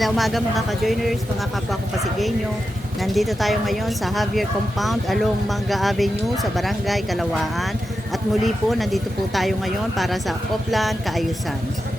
Magandang umaga mga ka-joiners, mga kapwa ko Pasigueño. Nandito tayo ngayon sa Javier Compound along Manga Avenue sa Barangay Kalawaan. At muli po, nandito po tayo ngayon para sa Oplan Kaayusan.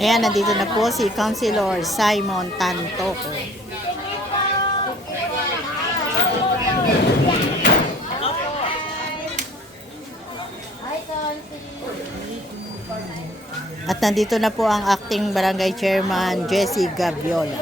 Ayan, nandito na po si Councilor Simon Tantoco. At nandito na po ang acting barangay chairman, Jessie Gaviola.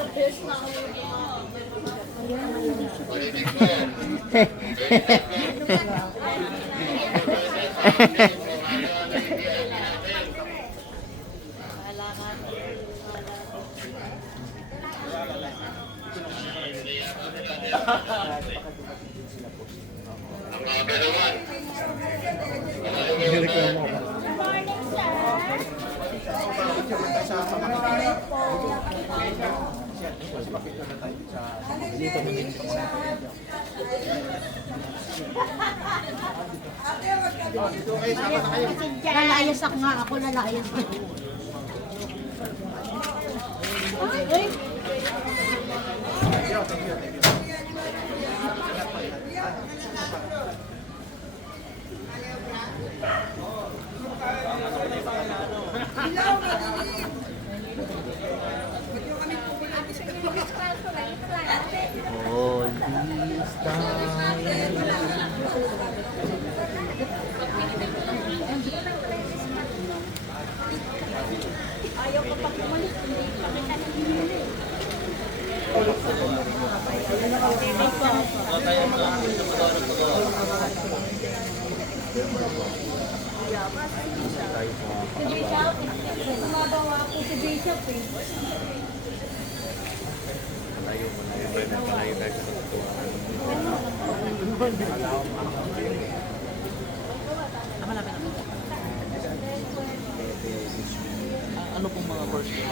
Lalayas ako nga, ako lalayas. Ano pong mga course nyo?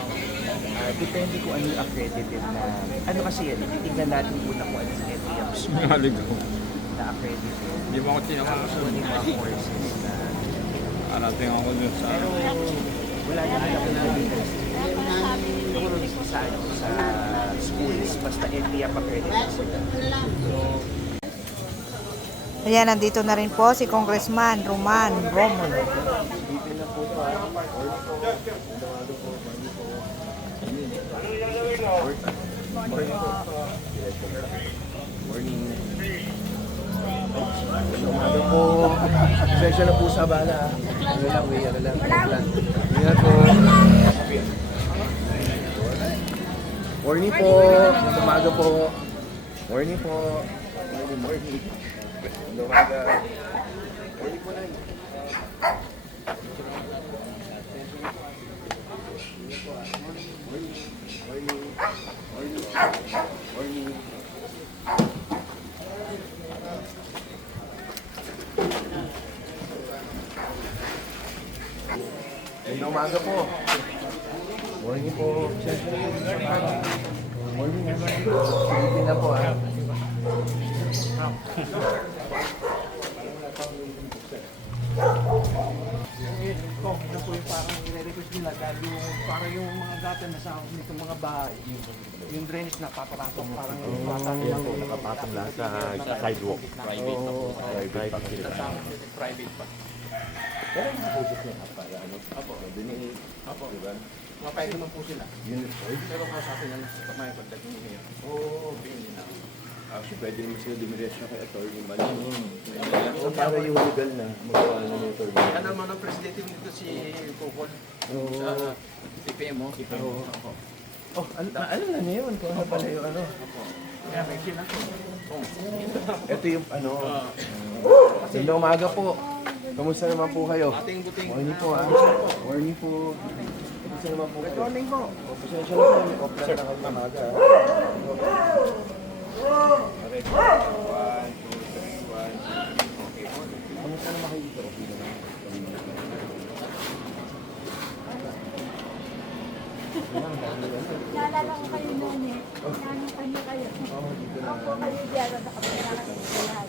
Depende kung ano yung accredited na... Ano kasi yan, titignan natin muna kung ano yung NTAPs na accredited. Hindi mo ako tinawag Tapos ano yung mga courses na... Arating ako dun sa... Pero wala naman ako na siguro sa schools, basta NTAP accredited sila. Ayan, nandito na rin po si Congressman Roman Romulo. Morning. Umaga po. Pasensya na po sa bala. Ano lang. Ingat po. Morning po. Umaga po. Morning po. Morning. Umaga. Morning po na. Morning. Ngayong umaga po. Morning po. Morning. Silipin na po ha. Ito po yung parang i-request nila dahil yung parang yung mga gatan na sa nito mga bahay, yung drainage na paparatok parang yung bata nila po Nakapatong lang sa sidewalk. Private na po. Private pa. Pero yung budget niya para ano? Apo. Dinili. Apo. Diba? Mapayag naman po sila. Unit oil? Pero kausapin na lang sa may pagdating niya. Oo. Hindi na. Actually, pwede naman sila dumiretso kay attorney Mali. So, para yung legal na magawa na yung attorney. Yan naman ang presidente nito si Kukol. Oo. Sa CPM mo. Oo. Ako. Oh, alam na niya yun kung ano pala yung ano. Kaya may kinang ko. Ito yung ano. Magandang umaga po. Kamusta naman po kayo? Ating buting. Morning po ah. Morning po. Kamusta naman po kayo? Morning po. O, pasensya na po. May off lang na kayo umaga. Okay. 1, 2, 3, 1. Okay. Kamusta naman kayo dito? Okay naman. Naalala ko kayo noon eh. Nanong kanya kayo. Ako kayo dyan sa kapitalahan ng Bulahan.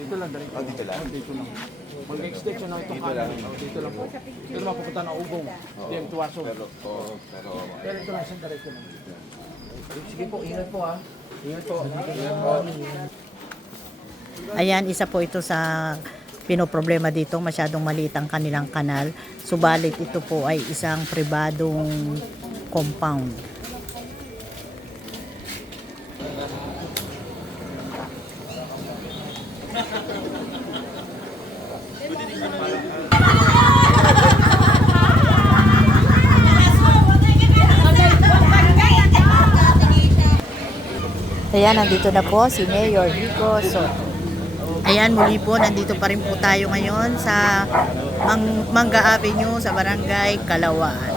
Dito lang, dali. Oh, dito lang. Dito lang. Mag-extension na itong kanan. Dito lang po. Dito lang pupunta na Ugong. Diyan, Tuwaso. Pero Dito lang, saan diretso lang. Sige po, ingat po ha. Ingat po. Ayan, isa po ito sa pinoproblema dito. Masyadong maliit ang kanilang kanal. Subalit ito po ay isang pribadong compound. Ayan, nandito na po si Mayor Vico Soto. Ayan, muli po, nandito pa rin po tayo ngayon sa Mangga Avenue sa Barangay Kalawaan.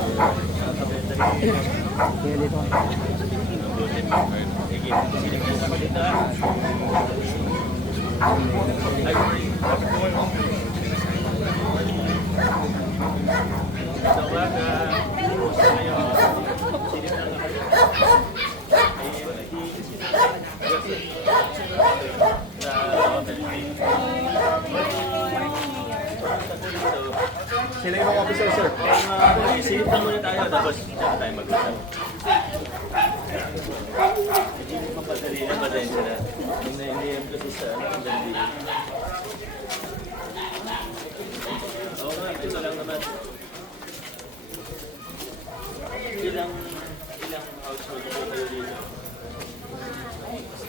sila yung mga officer, sir. Silip lang muna tayo, tapos tsaka tayo mag-usap. Hindi mo mapadali na pasensya na. Yung na-NDM kasi sa dandi. Oo nga, ito lang naman. Ilang household po kayo dito?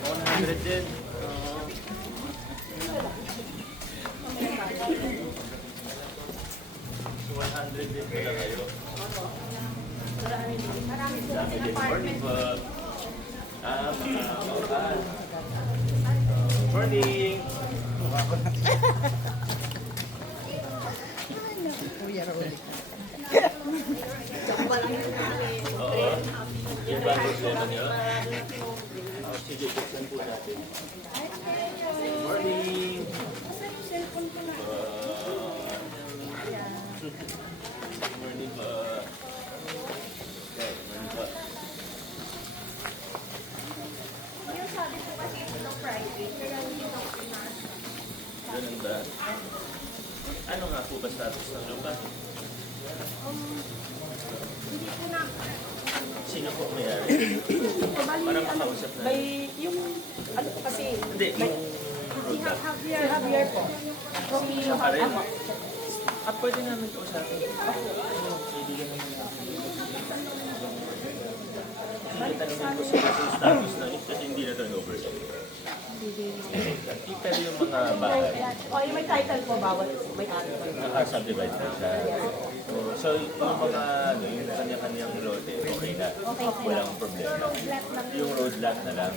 100 din. So 100 din pala kayo. Dami din. Morning po. Mga kawan. Morning! Oo. Yung ba ang problema niyo? Sige, buksan po natin. Morning! Morning po. Okay, morning po. Ganun ba? Ano nga po ba status ng lupa? Sino po may-ari? Parang makausap na. May yung ano po kasi Hindi, yung si Javier po. From pa rin. At pwede namin kausapin. Kaibigan naman natin. Itanongin ko sila sa status na ito kasi hindi na turnover. Pero yung mga bahay, O yung may title po bawat may ari po. naka-subdivide na siya. So yung mga ano, yung kanya-kanyang lote, okay na. Walang problema. Yung road lot na lang.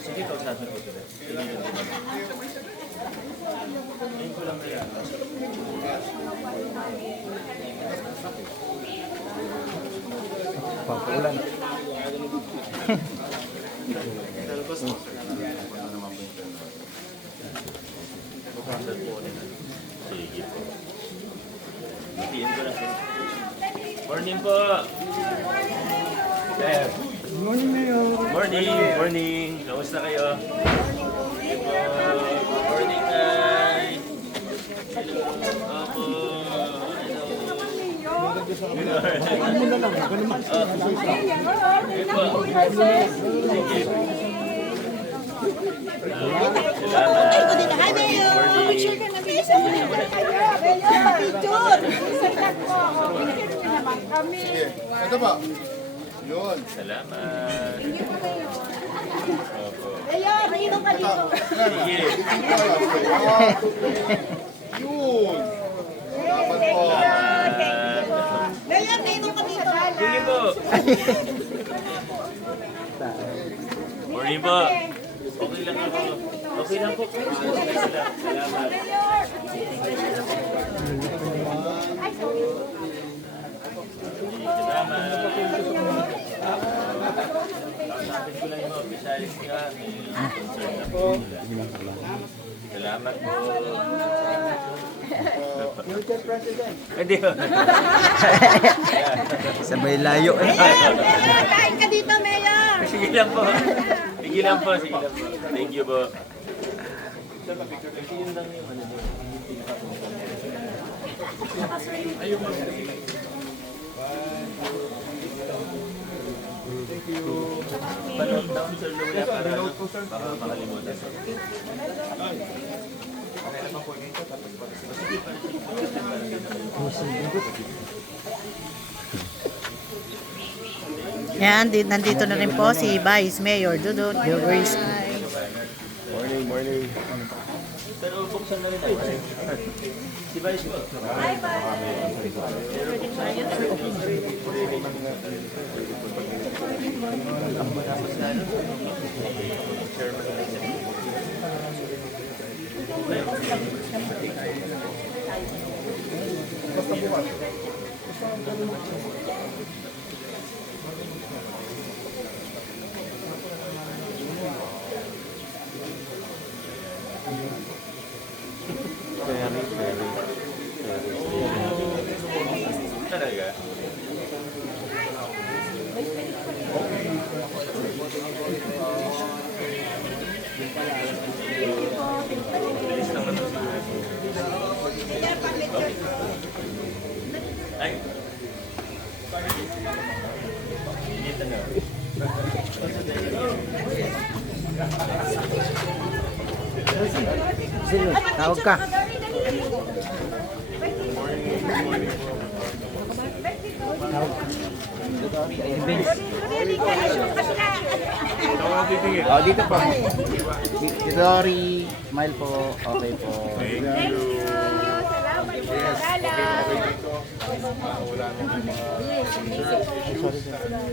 Sige, kausapin ko sila. Hindi yun din naman. Ngayon ko lang kaya. Paulan. Sige po. Batiin ko lang. Morning po! Sir. Morning na yun. Morning! Morning! Kamusta kayo? Morning po! Morning, Nay! Hello! Opo! Hello! Ano na lang, ganun man. Sige po! Sige! Salamat! Hi, Mayor! Picture ka na bilis mo na kayo. Mayor! Picture! Isagad mo ako. Picture mo naman kami. Ito ba? Yun. Salamat! Opo! Mayor, inom ka dito. Sige! Yun. Dapat po. Mayor, inom ka dito. Sige po! Morning po! Okay lang ako. Okay lang po. Salamat. Salamat. Sabi ko lang yung officialis ka. May concern na po. Salamat po. Future President. Hindi ho. Sabay layo. Mayor, kain ka dito, Mayor! Sige lang po. Sige lang po, sige lang po. Thank you po. Yun lang yung ano niya. Panood down sir Luya para baka makalimutan. Yan, nandito na rin po si Vice Mayor Dudut Gilreys. Morning, morning. Pero buksan na rin tayo. Si Vice po. Talaga? Bilis lang naman sa Ay. Inita na. Tawag ka. Oh, dito po. Sorry. Smile po. Okay po.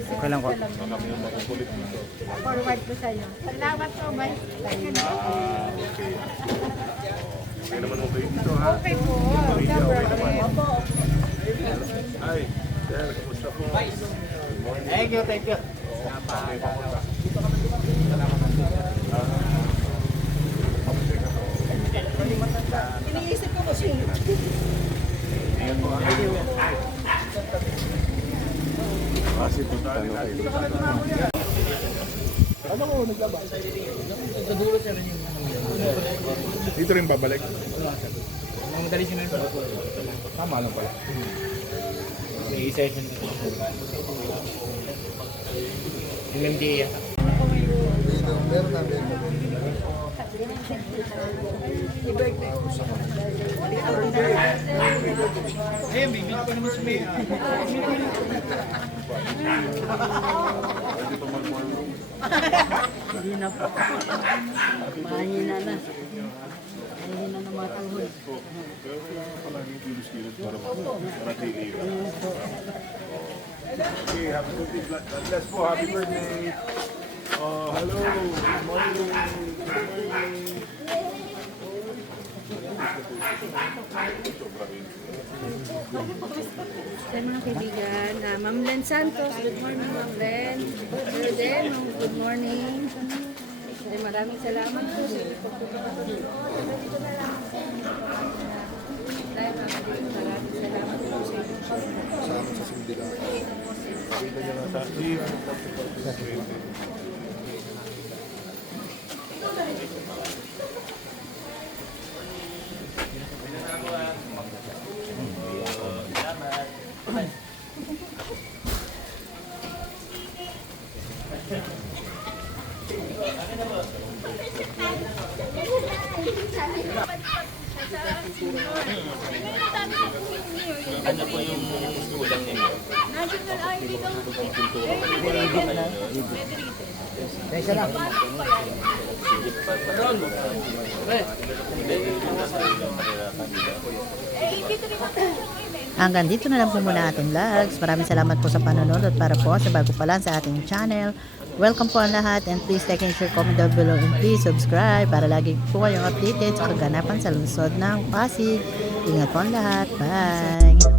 Okay lang po. Forward ko sa'yo. Salamat po, Vice. Okay po. Thank you, thank you. Iniisip ko kasi. Dito rin babalik. Tama lang pala. MMDA. Mahina po. Mahina na. Mahina na mga tuhod. Okay, happy birthday. God bless po. Happy birthday. Oh, hello. Good morning. Good morning. Sa mga kaibigan, Ma'am Len Santos, good morning Ma'am Len. Sir Den, good morning. Ay, maraming salamat po. Maraming salamat po sa inyo. Ano po yung kulang ninyo? National ID daw po. Wala ba kayo nun? Teka lang. Sige pa. Hindi, yung nasa yung mahirapan nila. Hanggang dito na lang po muna ating vlogs. Maraming salamat po sa panonood at para po sa bago pa lang sa ating channel. Welcome po ang lahat and please like and share, comment down below and please subscribe para lagi po kayong updated sa kaganapan sa lungsod ng Pasig. Ingat po ang lahat. Bye!